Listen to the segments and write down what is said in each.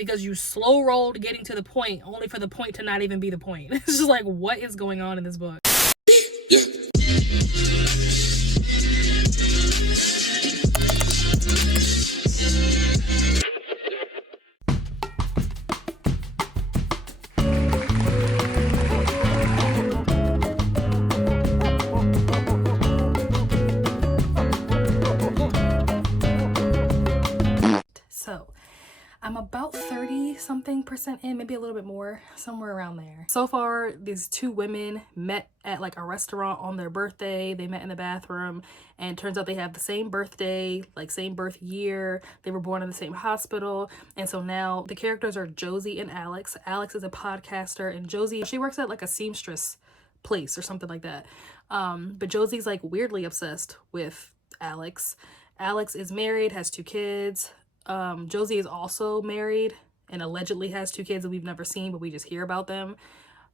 because you slow rolled getting to the point only for the point to not even be the point. It's just like, what is going on in this book? So I'm about 30-something% in, maybe a little bit more, somewhere around there. So far, these two women met at like a restaurant on their birthday. They met in the bathroom, and it turns out they have the same birthday, like same birth year. They were born in the same hospital. And so now the characters are Josie and Alex. Alex is a podcaster, and Josie, she works at like a seamstress place or something like that. But Josie's like weirdly obsessed with Alex. Alex is married, has 2 kids. Josie is also married and allegedly has 2 kids that we've never seen, but we just hear about them.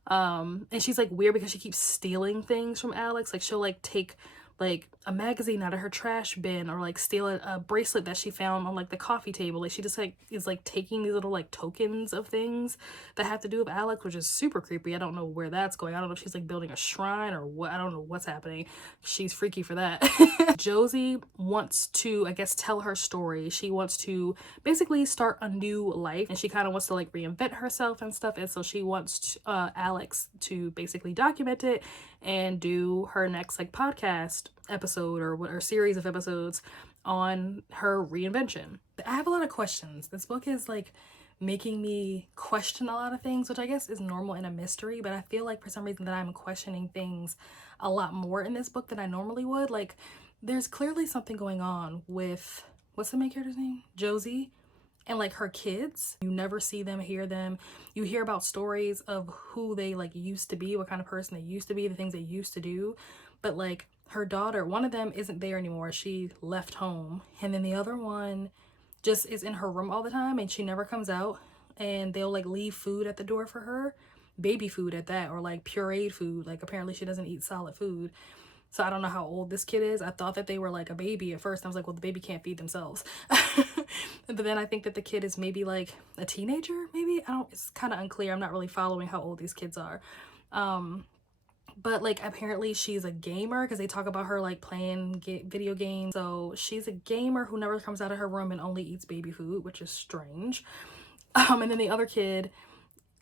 And she's like weird because she keeps stealing things from Alex. Like she'll like take like a magazine out of her trash bin, or like steal a bracelet that she found on like the coffee table. Like she just like is like taking these little like tokens of things that have to do with Alex, which is super creepy. I don't know where that's going. I don't know if she's like building a shrine or what. I don't know what's happening. She's freaky for that. Josie wants to, I guess, tell her story. She wants to basically start a new life, and she kind of wants to like reinvent herself and stuff. And so she wants Alex to basically document it and do her next like podcast episode or series of episodes on her reinvention. I have a lot of questions. This book is like making me question a lot of things, which I guess is normal in a mystery, but I feel like for some reason that I'm questioning things a lot more in this book than I normally would. Like there's clearly something going on with, what's the main character's name? Josie. And like her kids, you never see them, hear them. You hear about stories of who they like used to be, what kind of person they used to be, the things they used to do. But like her daughter, one of them isn't there anymore. She left home. And then the other one just is in her room all the time, and she never comes out. And they'll like leave food at the door for her, baby food at that, or like pureed food. Like apparently she doesn't eat solid food. So I don't know how old this kid is. I thought that they were like a baby at first. I was like, well, the baby can't feed themselves. But then I think that the kid is maybe like a teenager, maybe. It's kind of unclear. I'm not really following how old these kids are. But like apparently she's a gamer, because they talk about her like playing video games. So she's a gamer who never comes out of her room and only eats baby food, which is strange. And then the other kid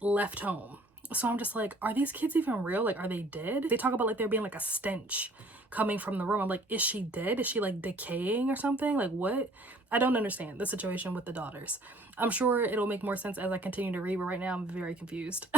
left home. So I'm just like, are these kids even real? Like, are they dead? They talk about like there being like a stench coming from the room. I'm like, is she dead? Is she like decaying or something? Like what? I don't understand the situation with the daughters. I'm sure it'll make more sense as I continue to read, but right now I'm very confused.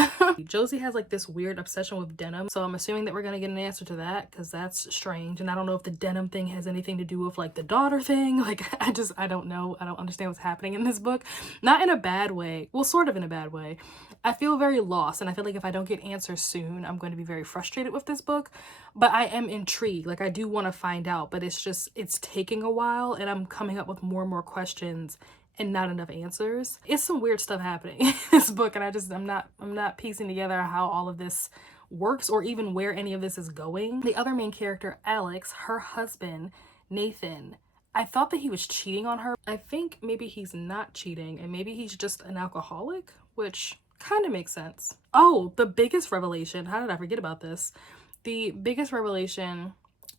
Josie has like this weird obsession with denim, so I'm assuming that we're gonna get an answer to that, because that's strange. And I don't know if the denim thing has anything to do with like the daughter thing. Like I don't know. I don't understand what's happening in this book. Not in a bad way. Well, sort of in a bad way. I feel very lost, and I feel like if I don't get answers soon, I'm going to be very frustrated with this book. But I am intrigued. Like I do want to find out, but it's taking a while, and I'm coming up with more and more questions and not enough answers. It's some weird stuff happening in this book, and I'm not piecing together how all of this works or even where any of this is going. The other main character, Alex, her husband, Nathan, I thought that he was cheating on her. I think maybe he's not cheating, and maybe he's just an alcoholic, which kind of makes sense. Oh, the biggest revelation, how did I forget about this? The biggest revelation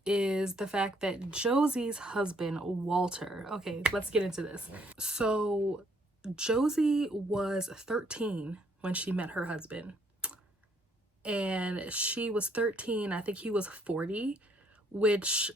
is the fact that Josie's husband, Walter, okay, let's get into this. So Josie was 13 when she met her husband, and she was 13, I think he was 40, which,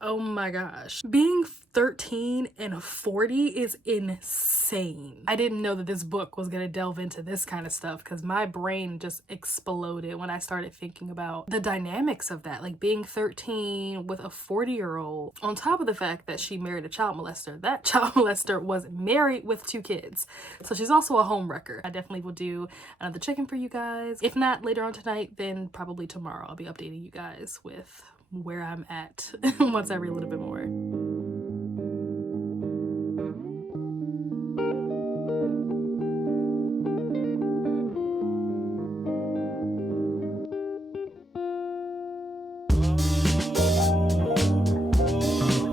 oh my gosh, being 13 and 40 is insane. I didn't know that this book was gonna delve into this kind of stuff, because my brain just exploded when I started thinking about the dynamics of that, like being 13 with a 40-year-old, on top of the fact that she married a child molester. That child molester was married with 2 kids, so she's also a home wrecker. I definitely will do another check-in for you guys. If not later on tonight, then probably tomorrow I'll be updating you guys with where I'm at once I read a little bit more.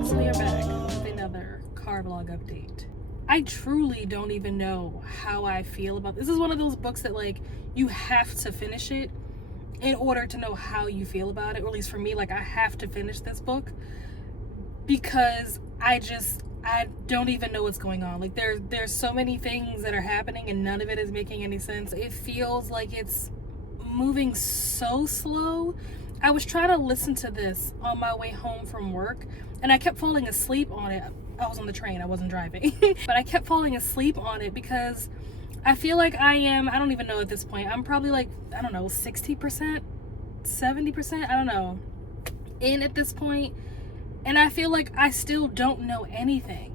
So we are back with another car vlog update. I truly honestly don't even know how I feel about this. This is one of those books that, like, you have to finish it in order to know how you feel about it. Or at least for me, like, I have to finish this book because I don't even know what's going on. Like, there's so many things that are happening and none of it is making any sense. It feels like it's moving so slow. I was trying to listen to this on my way home from work and I kept falling asleep on it. I was on the train, I wasn't driving. But I kept falling asleep on it because I feel like I don't even know at this point. I'm probably like, I don't know, 60%, 70%, I don't know, in at this point. And I feel like I still don't know anything.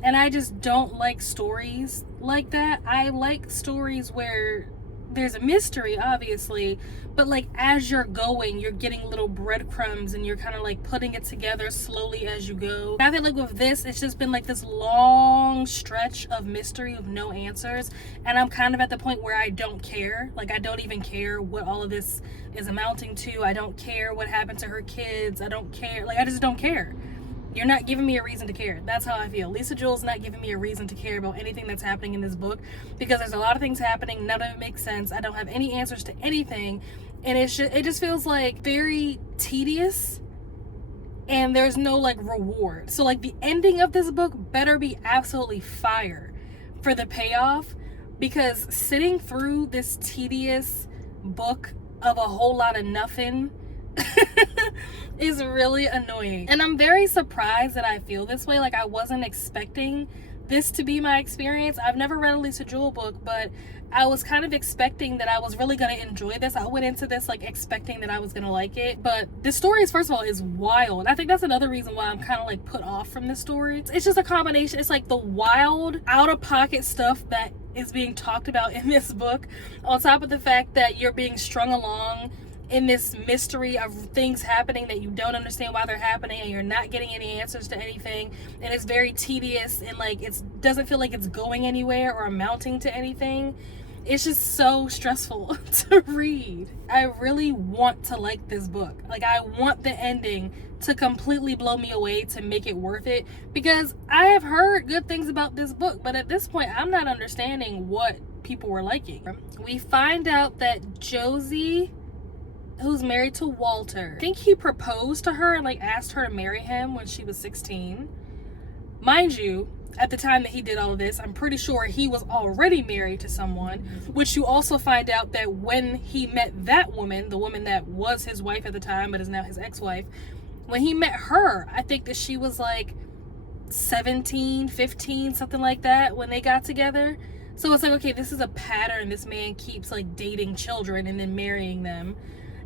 And I just don't like stories like that. I like stories where there's a mystery, obviously, but like as you're going, you're getting little breadcrumbs and you're kind of like putting it together slowly as you go. I feel like with this, it's just been like this long stretch of mystery with no answers. And I'm kind of at the point where I don't care. Like, I don't even care what all of this is amounting to. I don't care what happened to her kids. I don't care. Like, I just don't care. You're not giving me a reason to care. That's how I feel. Lisa Jewell's not giving me a reason to care about anything that's happening in this book because there's a lot of things happening. None of it makes sense. I don't have any answers to anything. And it just feels like very tedious and there's no like reward. So like the ending of this book better be absolutely fire for the payoff, because sitting through this tedious book of a whole lot of nothing is really annoying. And I'm very surprised that I feel this way. Like, I wasn't expecting this to be my experience. I've never read a Lisa Jewell book, but I was kind of expecting that I was really going to enjoy this. I went into this like expecting that I was going to like it. But this story is, first of all, is wild. I think that's another reason why I'm kind of like put off from this story. It's just a combination. It's like the wild, out-of-pocket stuff that is being talked about in this book, on top of the fact that you're being strung along in this mystery of things happening that you don't understand why they're happening, and you're not getting any answers to anything, and it's very tedious and like it doesn't feel like it's going anywhere or amounting to anything. It's just so stressful to read. I really want to like this book. Like, I want the ending to completely blow me away to make it worth it, because I have heard good things about this book, but at this point I'm not understanding what people were liking. We find out that Josie, who's married to Walter, I think he proposed to her and like asked her to marry him when she was 16. Mind you, at the time that he did all of this, I'm pretty sure he was already married to someone, which you also find out that when he met that woman, the woman that was his wife at the time but is now his ex-wife, when he met her, I think that she was like 17, 15, something like that when they got together. So it's like, okay, this is a pattern. This man keeps like dating children and then marrying them.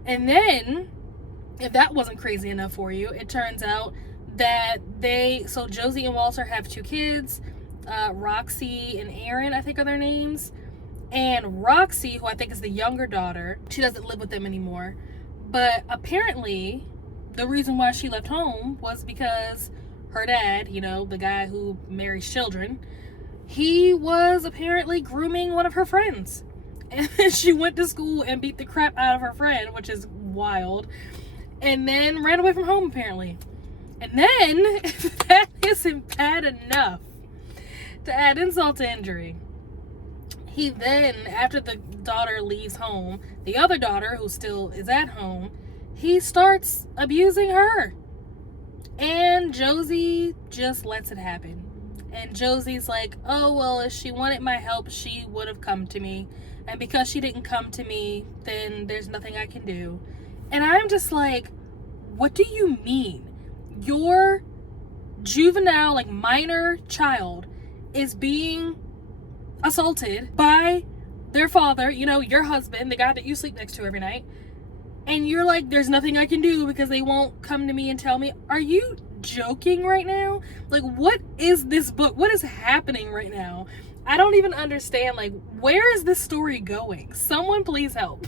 And then, if that wasn't crazy enough for you, it turns out that so Josie and Walter have 2 kids, Roxy and Aaron, I think are their names. And Roxy, who I think is the younger daughter, she doesn't live with them anymore. But apparently, the reason why she left home was because her dad, you know, the guy who marries children, he was apparently grooming one of her friends. And then she went to school and beat the crap out of her friend, which is wild. And then ran away from home, apparently. And then, if that isn't bad enough to add insult to injury, he then, after the daughter leaves home, the other daughter, who still is at home, he starts abusing her. And Josie just lets it happen. And Josie's like, oh, well, if she wanted my help, she would have come to me. And because she didn't come to me, then there's nothing I can do. And I'm just like, what do you mean? Your juvenile, like minor child is being assaulted by their father, you know, your husband, the guy that you sleep next to every night. And you're like, there's nothing I can do because they won't come to me and tell me. Are you joking right now? Like, what is this book? What is happening right now? I don't even understand, like, where is this story going? Someone please help.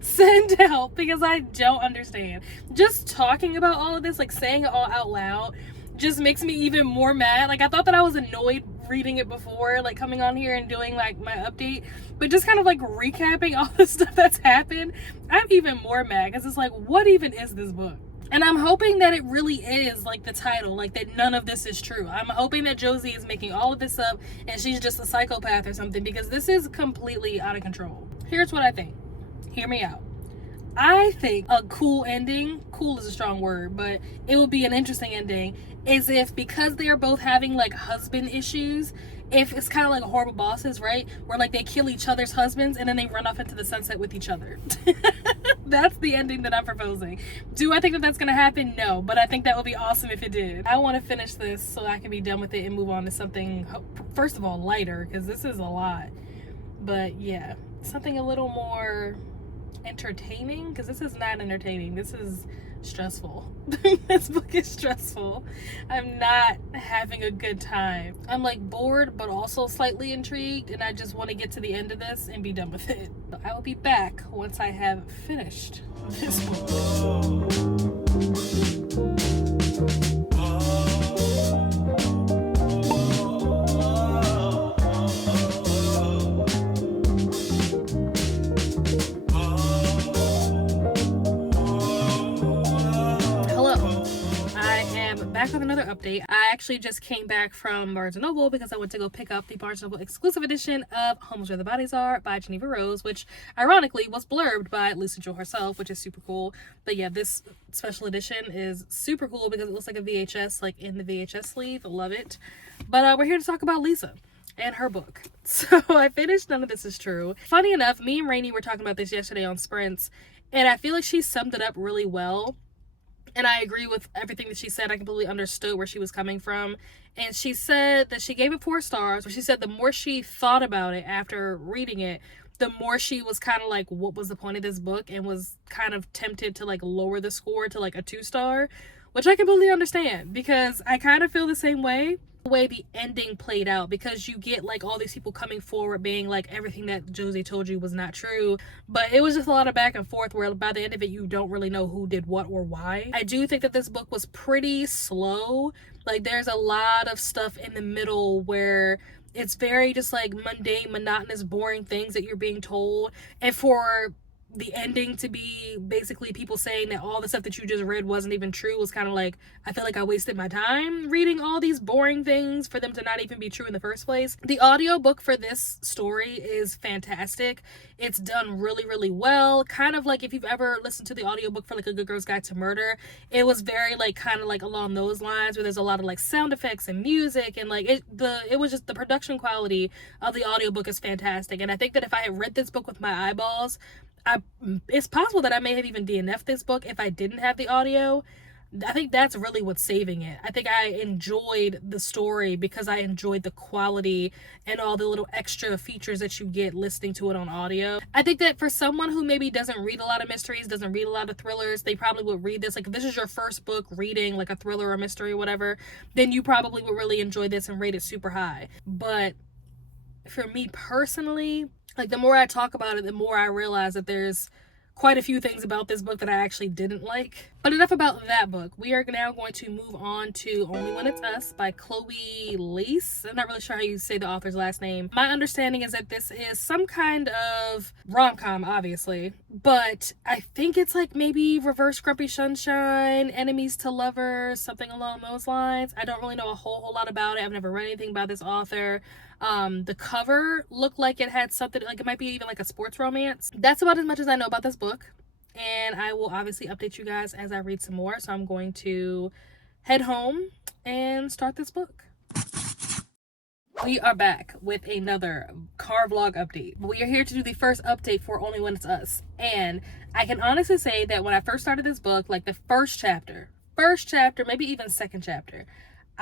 Send help, because I don't understand. Just talking about all of this, like saying it all out loud, just makes me even more mad. Like, I thought that I was annoyed reading it before, like coming on here and doing like my update, but just kind of like recapping all the stuff that's happened, I'm even more mad, because it's like, what even is this book? And I'm hoping that it really is like the title, like that none of this is true. I'm hoping that Josie is making all of this up and she's just a psychopath or something, because this is completely out of control. Here's what I think. Hear me out. I think a cool ending, cool is a strong word, but it would be an interesting ending, is if, because they are both having like husband issues, if it's kind of like Horrible Bosses, right? Where like they kill each other's husbands and then they run off into the sunset with each other. That's the ending that I'm proposing. Do I think that that's gonna happen? No, but I think that would be awesome if it did. I want to finish this so I can be done with it and move on to something, first of all, lighter, because this is a lot. But yeah, something a little more entertaining, because this is not entertaining. This is stressful. This book is stressful. I'm not having a good time. I'm like bored but also slightly intrigued, and I just want to get to the end of this and be done with it. I will be back once I have finished this book. Back with another update. I actually just came back from Barnes & Noble because I went to go pick up the Barnes & Noble exclusive edition of Homes Where the Bodies Are by Geneva Rose, which ironically was blurbed by Lucy Joy herself, which is super cool. But yeah, this special edition is super cool because it looks like a VHS, like in the VHS sleeve. Love it. But we're here to talk about Lisa and her book. So I finished None of This Is True. Funny enough, me and Rainey were talking about this yesterday on Sprints, and I feel like she summed it up really well. And I agree with everything that she said. I completely understood where she was coming from. And she said that she gave it 4 stars. But she said the more she thought about it after reading it, the more she was kind of like, what was the point of this book? And was kind of tempted to like lower the score to like a 2-star. Which I completely understand, because I kind of feel the same way. The way the ending played out, because you get like all these people coming forward being like everything that Josie told you was not true, but it was just a lot of back and forth where by the end of it you don't really know who did what or why. I do think that this book was pretty slow. Like there's a lot of stuff in the middle where it's very just like mundane, monotonous, boring things that you're being told, and for the ending to be basically people saying that all the stuff that you just read wasn't even true was kind of like, I feel like I wasted my time reading all these boring things for them to not even be true in the first place. The audiobook for this story is fantastic. It's done really, really well. Kind of like if you've ever listened to the audiobook for like A Good Girl's Guide to Murder, it was very like kind of like along those lines, where there's a lot of like sound effects and music, and like it was just the production quality of the audiobook is fantastic. And I think that if I had read this book with my eyeballs, it's possible that I may have even DNF'd this book if I didn't have the audio. I think that's really what's saving it. I think I enjoyed the story because I enjoyed the quality and all the little extra features that you get listening to it on audio. I think that for someone who maybe doesn't read a lot of mysteries, doesn't read a lot of thrillers, they probably would read this. Like if this is your first book reading like a thriller or mystery or whatever, then you probably would really enjoy this and rate it super high. But for me personally, like the more I talk about it, the more I realize that there's quite a few things about this book that I actually didn't like. But enough about that book. We are now going to move on to Only When It's Us by Chloe Lace. I'm not really sure how you say the author's last name. My understanding is that this is some kind of rom-com, obviously, but I think it's like maybe Reverse Grumpy Sunshine, Enemies to Lovers, something along those lines. I don't really know a whole lot about it. I've never read anything about this author. The cover looked like it had something, like it might be even like a sports romance. That's about as much as I know about this book, and I will obviously update you guys as I read some more. So I'm going to head home and start this book. We are back with another car vlog update. We are here to do the first update for Only When It's Us, and I can honestly say that when I first started this book, like the first chapter, maybe even second chapter,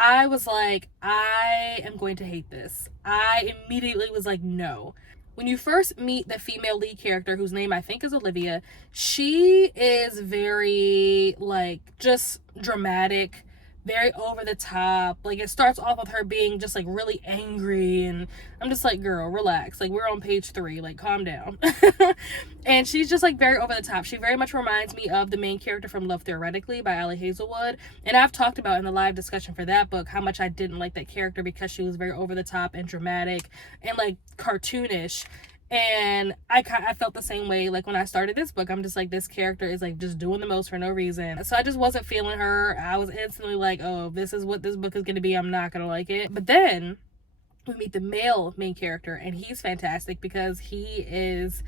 I was like, I am going to hate this. I immediately was like, no. When you first meet the female lead character, whose name I think is Olivia, she is very, like, just dramatic, very over the top. Like, it starts off with her being just, like, really angry, and I'm just like, girl, relax. Like, we're on page 3. Like, calm down. And she's just, like, very over the top. She very much reminds me of the main character from Love Theoretically by Allie Hazelwood. And I've talked about in the live discussion for that book how much I didn't like that character because she was very over the top and dramatic and, like, cartoonish. And I felt the same way like when I started this book. I'm just like, this character is like just doing the most for no reason. So I just wasn't feeling her. I was instantly like, oh, this is what this book is going to be. I'm not going to like it. But then we meet the male main character, and he's fantastic because he is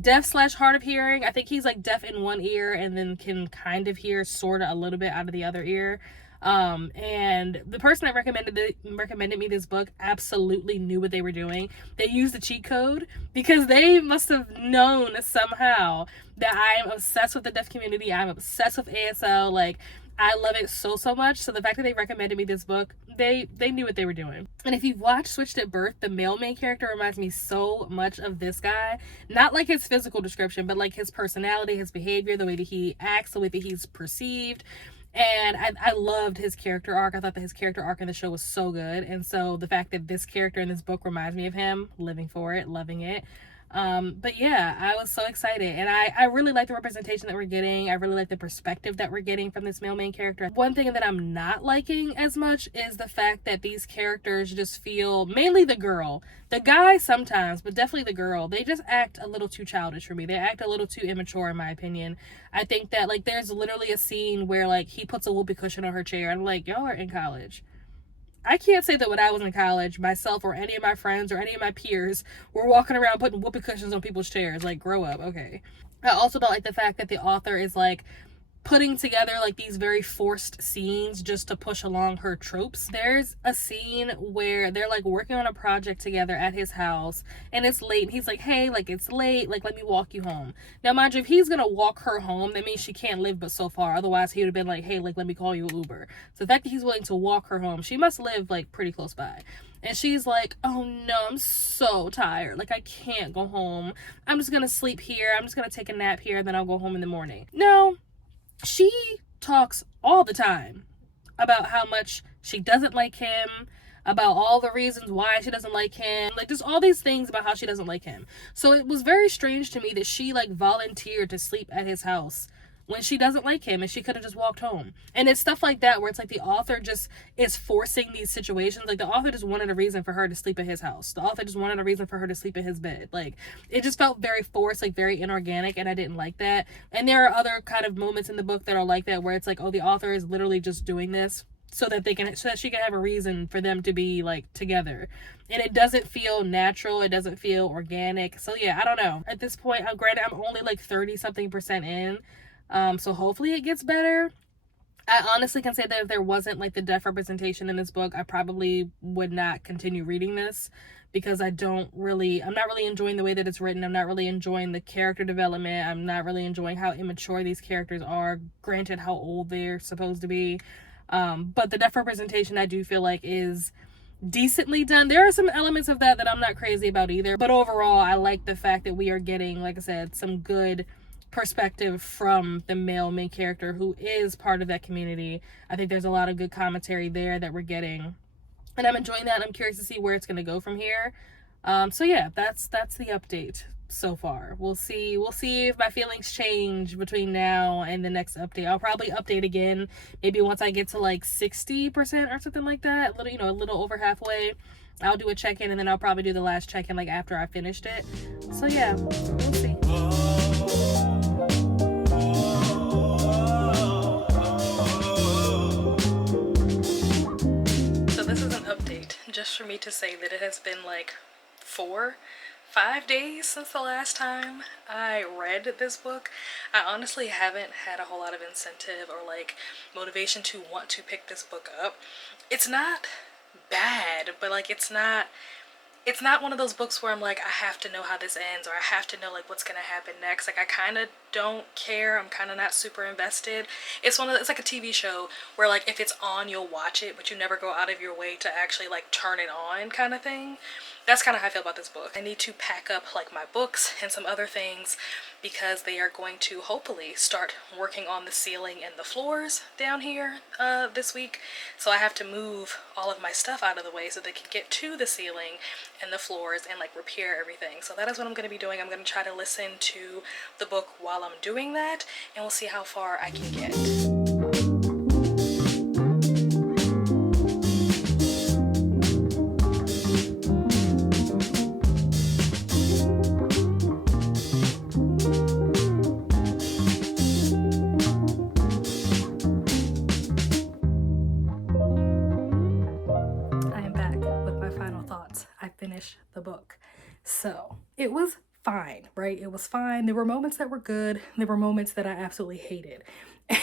deaf/hard of hearing. I think he's like deaf in one ear and then can kind of hear sort of a little bit out of the other ear. And the person that recommended me this book absolutely knew what they were doing. They used the cheat code because they must have known somehow that I am obsessed with the deaf community. I'm obsessed with ASL. Like, I love it so much. So the fact that they recommended me this book, they knew what they were doing. And if you've watched Switched at Birth, the male main character reminds me so much of this guy. Not like his physical description, but like his personality, his behavior, the way that he acts, the way that he's perceived. And I loved his character arc. I thought that his character arc in the show was so good. And so the fact that this character in this book reminds me of him, living for it, loving it. But yeah, I was so excited, and I really like the representation that we're getting. I really like the perspective that we're getting from this male main character. One thing that I'm not liking as much is the fact that these characters just feel, mainly the girl, the guy sometimes, but definitely the girl, they just act a little too childish for me. They act a little too immature in my opinion. I think that like there's literally a scene where like he puts a whoopee cushion on her chair, and I'm like, y'all are in college. I can't say that when I was in college, myself or any of my friends or any of my peers were walking around putting whoopee cushions on people's chairs. Like, grow up, okay. I also don't like the fact that the author is like putting together like these very forced scenes just to push along her tropes. There's a scene where they're like working on a project together at his house, and it's late, and he's like, hey, like it's late, like let me walk you home. Now mind you, if he's gonna walk her home, that means she can't live but so far, otherwise he would have been like, hey, like let me call you an Uber. So the fact that he's willing to walk her home, she must live like pretty close by. And she's like, oh no, I'm so tired, like I can't go home, I'm just gonna sleep here, I'm just gonna take a nap here, and then I'll go home in the morning. No, she talks all the time about how much she doesn't like him, about all the reasons why she doesn't like him, like just all these things about how she doesn't like him. So it was very strange to me that she like volunteered to sleep at his house when she doesn't like him, and she could have just walked home. And it's stuff like that where it's like the author just is forcing these situations. Like the author just wanted a reason for her to sleep at his house. The author just wanted a reason for her to sleep in his bed. Like it just felt very forced, like very inorganic, and I didn't like that. And there are other kind of moments in the book that are like that where it's like, oh, the author is literally just doing this so that she can have a reason for them to be like together. And it doesn't feel natural, it doesn't feel organic. So yeah, I don't know. At this point, granted, I'm only like 30-something% in. So hopefully it gets better. I honestly can say that if there wasn't like the deaf representation in this book, I probably would not continue reading this, because I'm not really enjoying the way that it's written. I'm not really enjoying the character development. I'm not really enjoying how immature these characters are, granted how old they're supposed to be. But the deaf representation I do feel like is decently done. There are some elements of that I'm not crazy about either, but overall I like the fact that we are getting, like I said, some good perspective from the male main character who is part of that community. I think there's a lot of good commentary there that we're getting, and I'm enjoying that. I'm curious to see where it's going to go from here. So yeah, that's the update so far. We'll see if my feelings change between now and the next update. I'll probably update again maybe once I get to like 60% or something like that, a little over halfway. I'll do a check-in, and then I'll probably do the last check-in like after I finished it. So yeah, we'll see. This is an update just for me to say that it has been like 4-5 days since the last time I read this book. I honestly haven't had a whole lot of incentive or like motivation to want to pick this book up. It's not bad, but like it's not one of those books where I'm like, I have to know how this ends, or I have to know like what's gonna happen next. Like I kind of don't care. I'm kind of not super invested. It's like a TV show where like if it's on, you'll watch it, but you never go out of your way to actually like turn it on, kind of thing. That's kind of how I feel about this book. I need to pack up like my books and some other things, because they are going to hopefully start working on the ceiling and the floors down here this week. So I have to move all of my stuff out of the way so they can get to the ceiling and the floors and like repair everything. So that is what I'm going to be doing. I'm going to try to listen to the book while I'm doing that, and we'll see how far I can get. the book. So it was fine, right? It was fine. There were moments that were good. There were moments that I absolutely hated.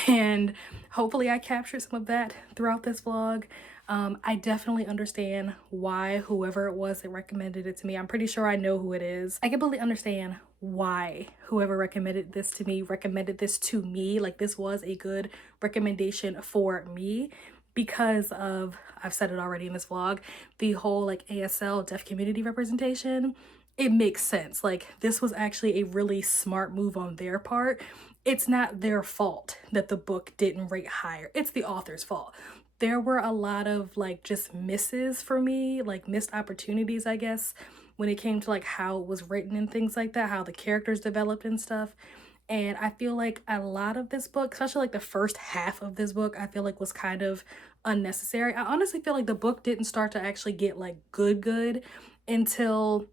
And hopefully I captured some of that throughout this vlog. I definitely understand why whoever it was that recommended it to me, I'm pretty sure I know who it is. I completely understand why whoever recommended this to me recommended this to me. Like, this was a good recommendation for me because of, I've said it already in this vlog, the whole like ASL deaf community representation. It makes sense. Like, this was actually a really smart move on their part. It's not their fault that the book didn't rate higher. It's the author's fault. There were a lot of like just misses for me, like missed opportunities, I guess, when it came to like how it was written and things like that, how the characters developed and stuff. And I feel like a lot of this book, especially like the first half of this book, I feel like was kind of unnecessary. I honestly feel like the book didn't start to actually get like good until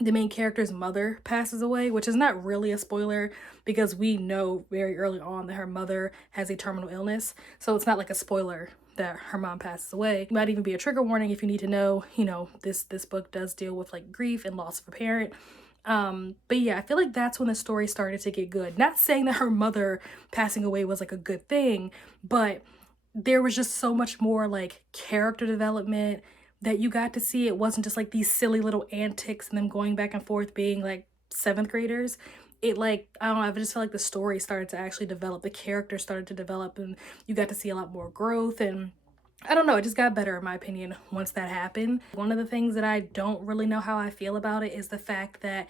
the main character's mother passes away, which is not really a spoiler because we know very early on that her mother has a terminal illness. So it's not like a spoiler that her mom passes away. It might even be a trigger warning if you need to know, you know, this book does deal with like grief and loss of a parent. But yeah, I feel like that's when the story started to get good. Not saying that her mother passing away was like a good thing, but there was just so much more like character development that you got to see. It wasn't just like these silly little antics and them going back and forth being like 7th graders. It like, I don't know, I just felt like the story started to actually develop, the character started to develop, and you got to see a lot more growth. And I don't know, it just got better in my opinion once that happened. One of the things that I don't really know how I feel about it is the fact that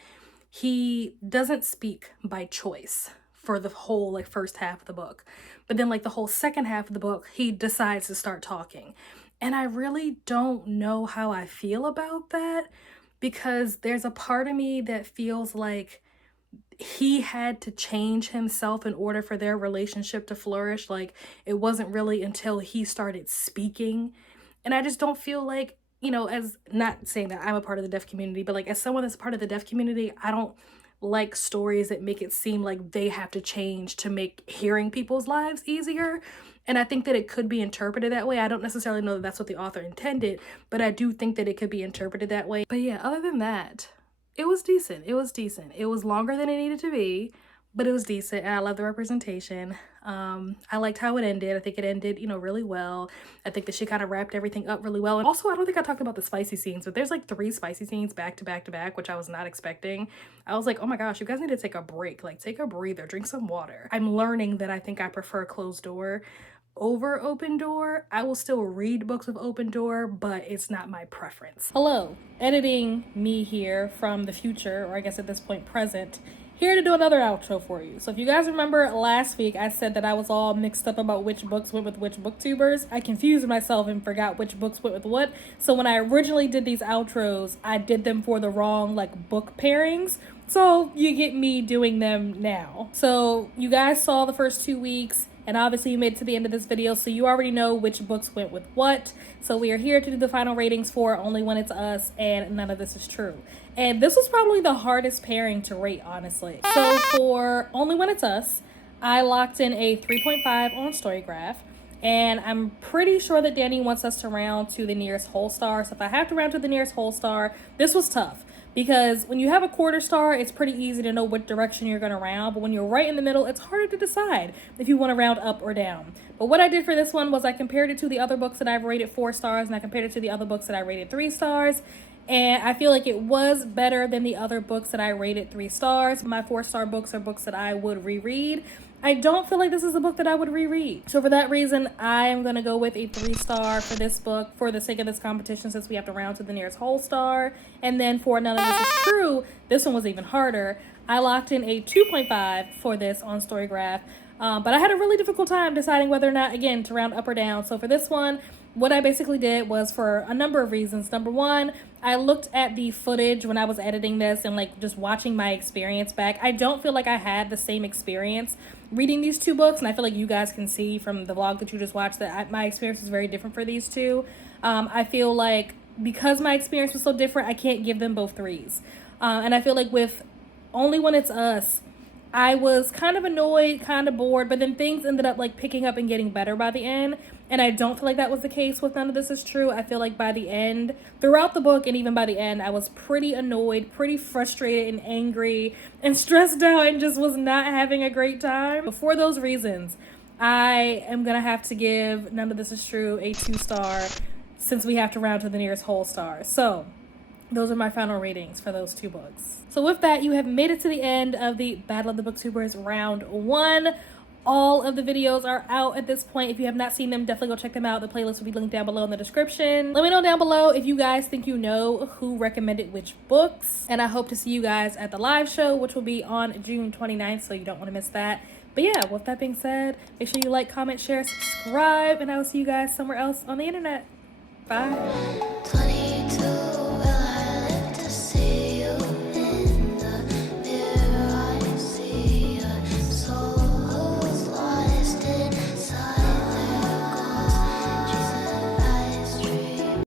he doesn't speak by choice for the whole like first half of the book. But then like the whole second half of the book, he decides to start talking. And I really don't know how I feel about that, because there's a part of me that feels like he had to change himself in order for their relationship to flourish. Like, it wasn't really until he started speaking. And I just don't feel like, you know, as not saying that I'm a part of the deaf community, but like as someone that's part of the deaf community, I don't like stories that make it seem like they have to change to make hearing people's lives easier. And I think that it could be interpreted that way. I don't necessarily know that that's what the author intended, but I do think that it could be interpreted that way. But yeah, other than that, it was decent. It was decent. It was longer than it needed to be, but it was decent. And I love the representation. I liked how it ended. I think it ended, you know, really well. I think that she kind of wrapped everything up really well. And also, I don't think I talked about the spicy scenes, but there's like 3 spicy scenes back to back to back, which I was not expecting. I was like, oh my gosh, you guys need to take a break. Like, take a breather, drink some water. I'm learning that I think I prefer closed door over open door. I will still read books with open door, but it's not my preference. Hello, editing me here from the future, or I guess at this point present, here to do another outro for you. So if you guys remember last week, I said that I was all mixed up about which books went with which booktubers. I confused myself and forgot which books went with what. So when I originally did these outros, I did them for the wrong like book pairings. So you get me doing them now. So you guys saw the first 2 weeks, and obviously you made it to the end of this video, so you already know which books went with what. So we are here to do the final ratings for Only When It's Us and None of This Is True. And this was probably the hardest pairing to rate, honestly. So for Only When It's Us, I locked in a 3.5 on Storygraph. And I'm pretty sure that Danny wants us to round to the nearest whole star. So if I have to round to the nearest whole star, this was tough. Because when you have a quarter star, it's pretty easy to know what direction you're going to round. But when you're right in the middle, it's harder to decide if you want to round up or down. But what I did for this one was I compared it to the other books that I've rated 4 stars, and I compared it to the other books that I rated 3 stars. And I feel like it was better than the other books that I rated 3 stars. My 4-star books are books that I would reread. I don't feel like this is a book that I would reread. So for that reason, I am going to go with a 3-star for this book for the sake of this competition, since we have to round to the nearest whole star. And then for None of This Is True, this one was even harder. I locked in a 2.5 for this on Storygraph. But I had a really difficult time deciding whether or not, again, to round up or down. So for this one, what I basically did was for a number of reasons. Number one, I looked at the footage when I was editing this and like just watching my experience back. I don't feel like I had the same experience reading these 2 books, and I feel like you guys can see from the vlog that you just watched that my experience is very different for these 2. I feel like because my experience was so different, I can't give them both 3s. And I feel like with Only When It's Us, I was kind of annoyed, kind of bored, but then things ended up like picking up and getting better by the end. And I don't feel like that was the case with None of This Is True. I feel like by the end, throughout the book and even by the end, I was pretty annoyed, pretty frustrated and angry and stressed out and just was not having a great time. But for those reasons, I am going to have to give None of This Is True a 2-star since we have to round to the nearest whole star. So those are my final ratings for those 2 books. So with that, you have made it to the end of the Battle of the Booktubers round 1. All of the videos are out at this point. If you have not seen them, definitely go check them out. The playlist will be linked down below in the description. Let me know down below if you guys think you know who recommended which books. And I hope to see you guys at the live show, which will be on June 29th, so you don't want to miss that. But yeah, with that being said, make sure you like, comment, share, subscribe, and I will see you guys somewhere else on the internet. Bye.